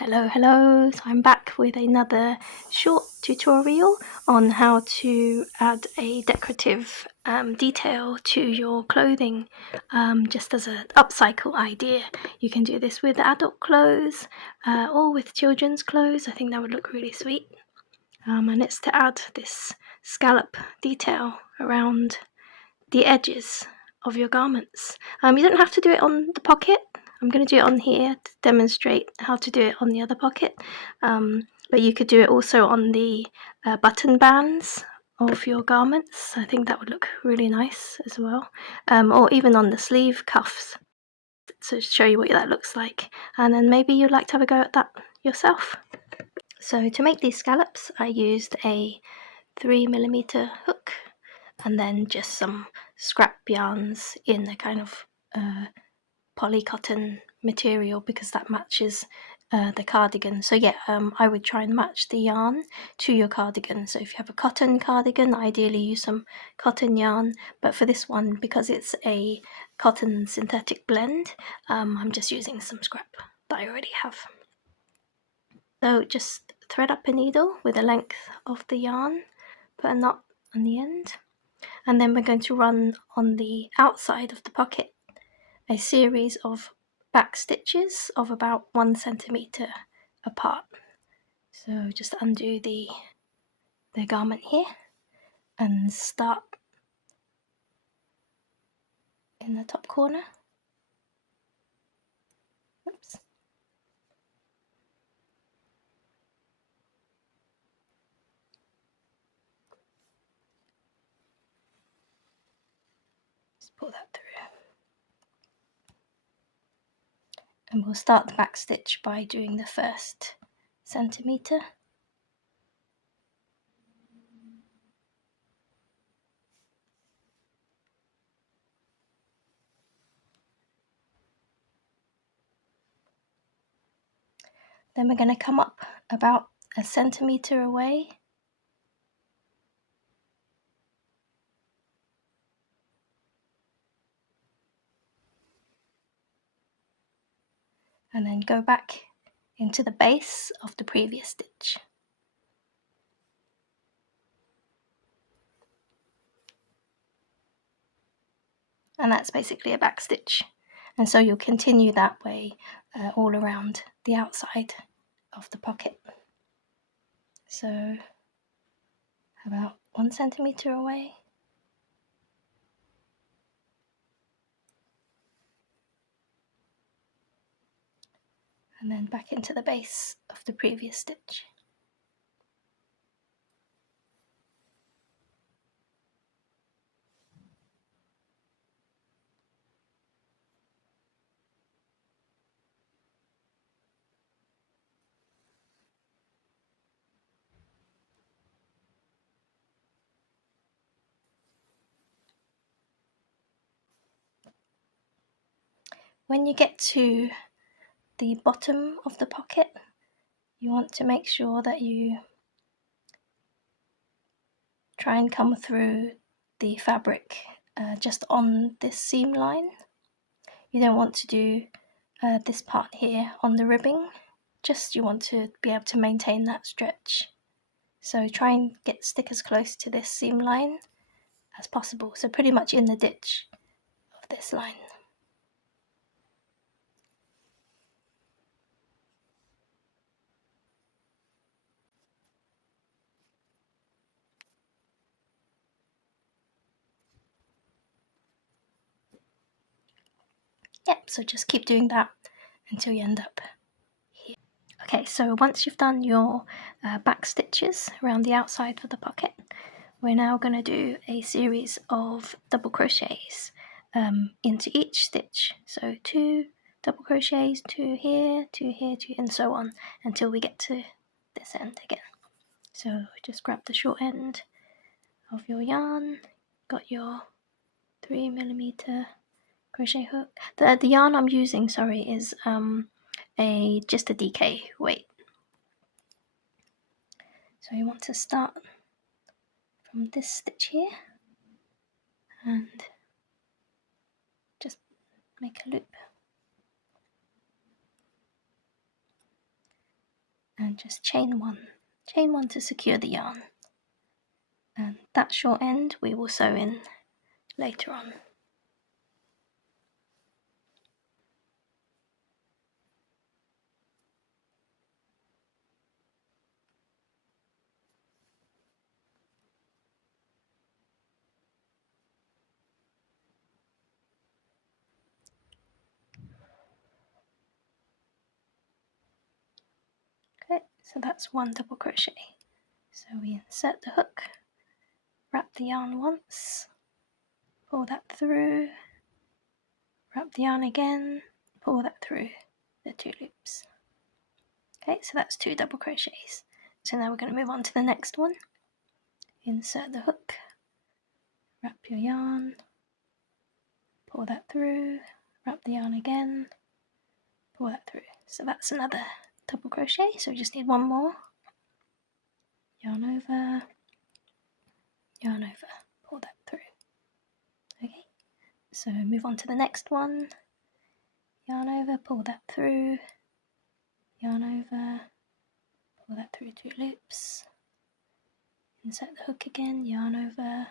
Hello, so I'm back with another short tutorial on how to add a decorative detail to your clothing, just as an upcycle idea. You can do this with adult clothes or with children's clothes. I think that would look really sweet. And it's to add this scallop detail around the edges of your garments. You don't have to do it on the pocket. I'm going to do it on here to demonstrate how to do it on the other pocket, but you could do it also on the button bands of your garments. I think that would look really nice as well, or even on the sleeve cuffs, so to show you what that looks like, and then maybe you'd like to have a go at that yourself. So to make these scallops, I used a 3mm hook and then just some scrap yarns in a kind of poly cotton material because that matches the cardigan. So yeah, I would try and match the yarn to your cardigan. So if you have a cotton cardigan, ideally use some cotton yarn, but for this one, because it's a cotton synthetic blend, I'm just using some scrap that I already have. So just thread up a needle with the length of the yarn, put a knot on the end, and then we're going to run on the outside of the pocket a series of back stitches of about 1 centimetre apart. So just undo the garment here and start in the top corner. Oops. Just pull that through. And we'll start the back stitch by doing the first centimetre. Then we're going to come up about 1 centimetre away and then go back into the base of the previous stitch. And that's basically a back stitch, and so you'll continue that way all around the outside of the pocket. So about 1 centimetre away, and then back into the base of the previous stitch. When you get to the bottom of the pocket, you want to make sure that you try and come through the fabric just on this seam line. You don't want to do this part here on the ribbing, just you want to be able to maintain that stretch. So try and stick as close to this seam line as possible, so pretty much in the ditch of this line. Yep, so just keep doing that until you end up here. Okay, so once you've done your back stitches around the outside of the pocket, we're now going to do a series of double crochets into each stitch. So 2 double crochets, 2 here, 2 here, 2, and so on until we get to this end again. So just grab the short end of your yarn, got your 3mm crochet hook. The yarn I'm using, is just a DK weight. So you want to start from this stitch here and just make a loop. just chain one to secure the yarn, and that short end we will sew in later on. Okay, so that's one double crochet. So we insert the hook, wrap the yarn once, pull that through, wrap the yarn again, pull that through the 2 loops. Okay, so that's 2 double crochets. So now we're going to move on to the next one. Insert the hook, wrap your yarn, pull that through, wrap the yarn again, pull that through. So that's another double crochet, so we just need one more. Yarn over, pull that through. Okay, so move on to the next one. Yarn over, pull that through, yarn over, pull that through 2 loops, insert the hook again, yarn over,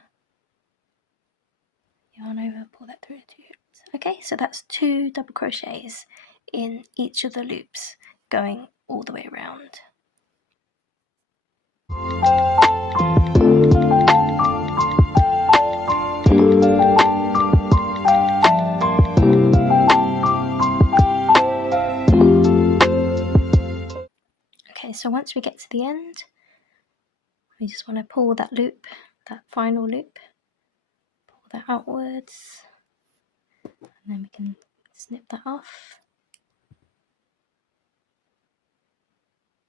pull that through 2 loops. Okay, so that's 2 double crochets in each of the loops going all the way around. Okay, so once we get to the end, we just want to pull that loop, that final loop, pull that outwards, and then we can snip that off.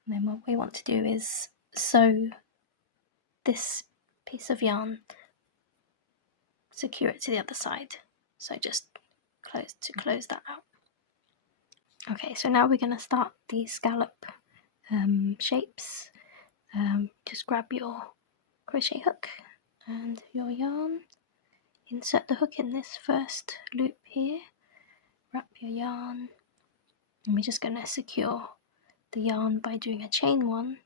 And then what we want to do is sew this piece of yarn, secure it to the other side. So just close that out. Okay, so now we're going to start the scallop shapes. Just grab your crochet hook and your yarn, insert the hook in this first loop here, wrap your yarn, and we're just going to secure the yarn by doing a chain 1,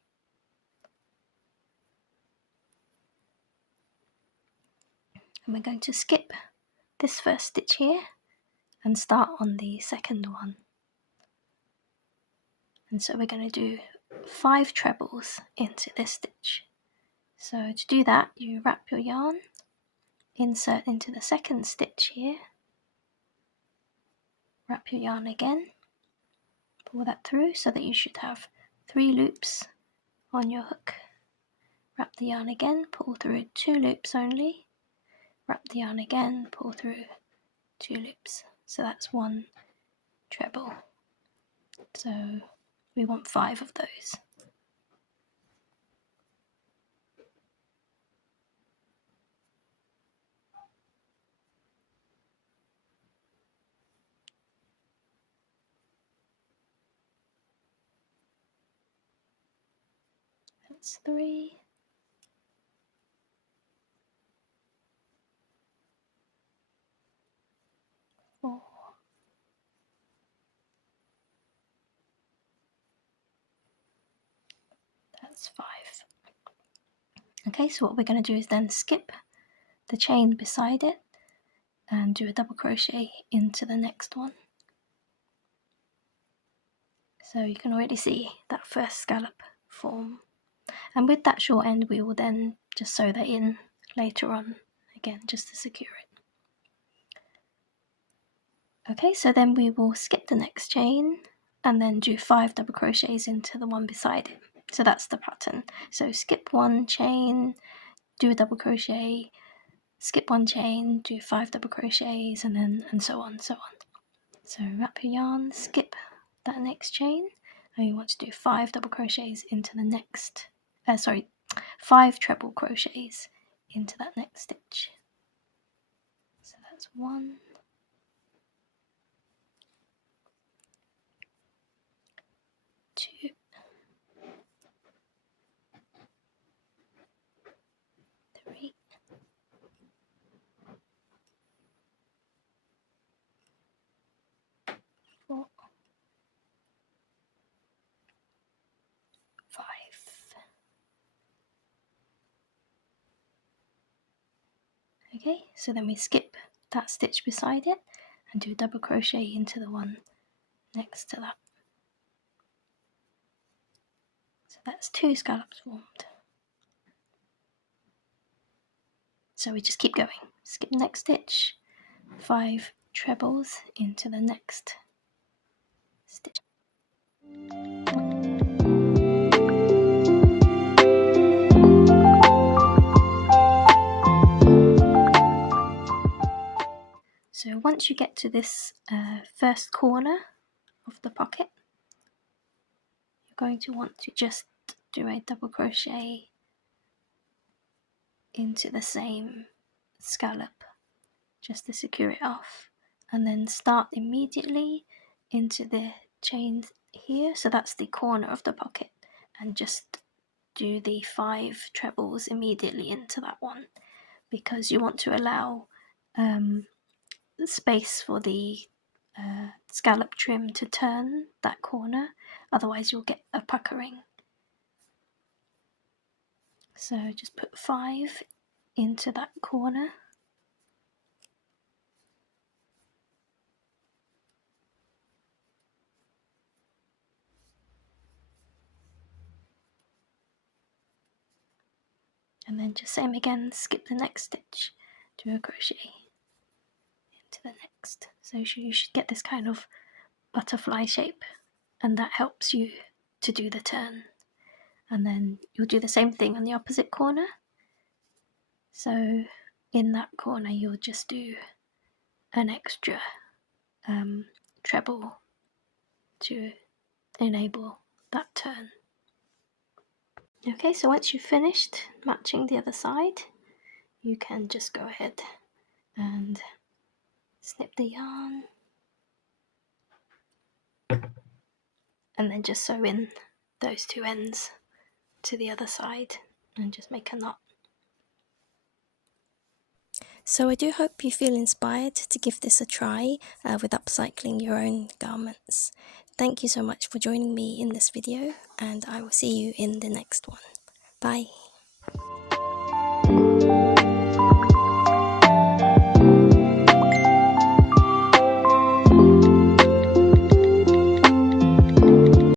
and we're going to skip this first stitch here and start on the second one. And so we're going to do 5 trebles into this stitch. So to do that, you wrap your yarn, insert into the second stitch here, wrap your yarn again, pull that through so that you should have 3 loops on your hook, wrap the yarn again, pull through 2 loops only, wrap the yarn again, pull through 2 loops. So that's 1 treble. So we want 5 of those. That's 3. 4. That's 5. Okay, so what we're going to do is then skip the chain beside it and do a double crochet into the next one. So you can already see that first scallop form, and with that short end we will then just sew that in later on again just to secure it. Okay, so then we will skip the next chain and then do 5 double crochets into the one beside it. So that's the pattern. So skip 1 chain, do a double crochet, skip 1 chain, do 5 double crochets, and so on. So wrap your yarn, skip that next chain, and you want to do 5 double crochets into the next, 5 treble crochets into that next stitch. So that's 1, 2, 3, 4, Okay, so then we skip that stitch beside it and do double crochet into the one next to that. So that's 2 scallops formed. So we just keep going. Skip the next stitch, 5 trebles into the next stitch. So once you get to this first corner of the pocket, you're going to want to just do a double crochet into the same scallop just to secure it off, and then start immediately into the chain here, so that's the corner of the pocket, and just do the 5 trebles immediately into that one, because you want to allow space for the scallop trim to turn that corner, otherwise you'll get a puckering. So just put 5 into that corner, and then just same again, skip the next stitch, do a crochet into the next. So you should get this kind of butterfly shape, and that helps you to do the turn. And then you'll do the same thing on the opposite corner. So in that corner you'll just do an extra treble to enable that turn. Okay, so once you've finished matching the other side, you can just go ahead and snip the yarn and then just sew in those 2 ends to the other side and just make a knot. So I do hope you feel inspired to give this a try with upcycling your own garments. Thank you so much for joining me in this video, and I will see you in the next one. Bye.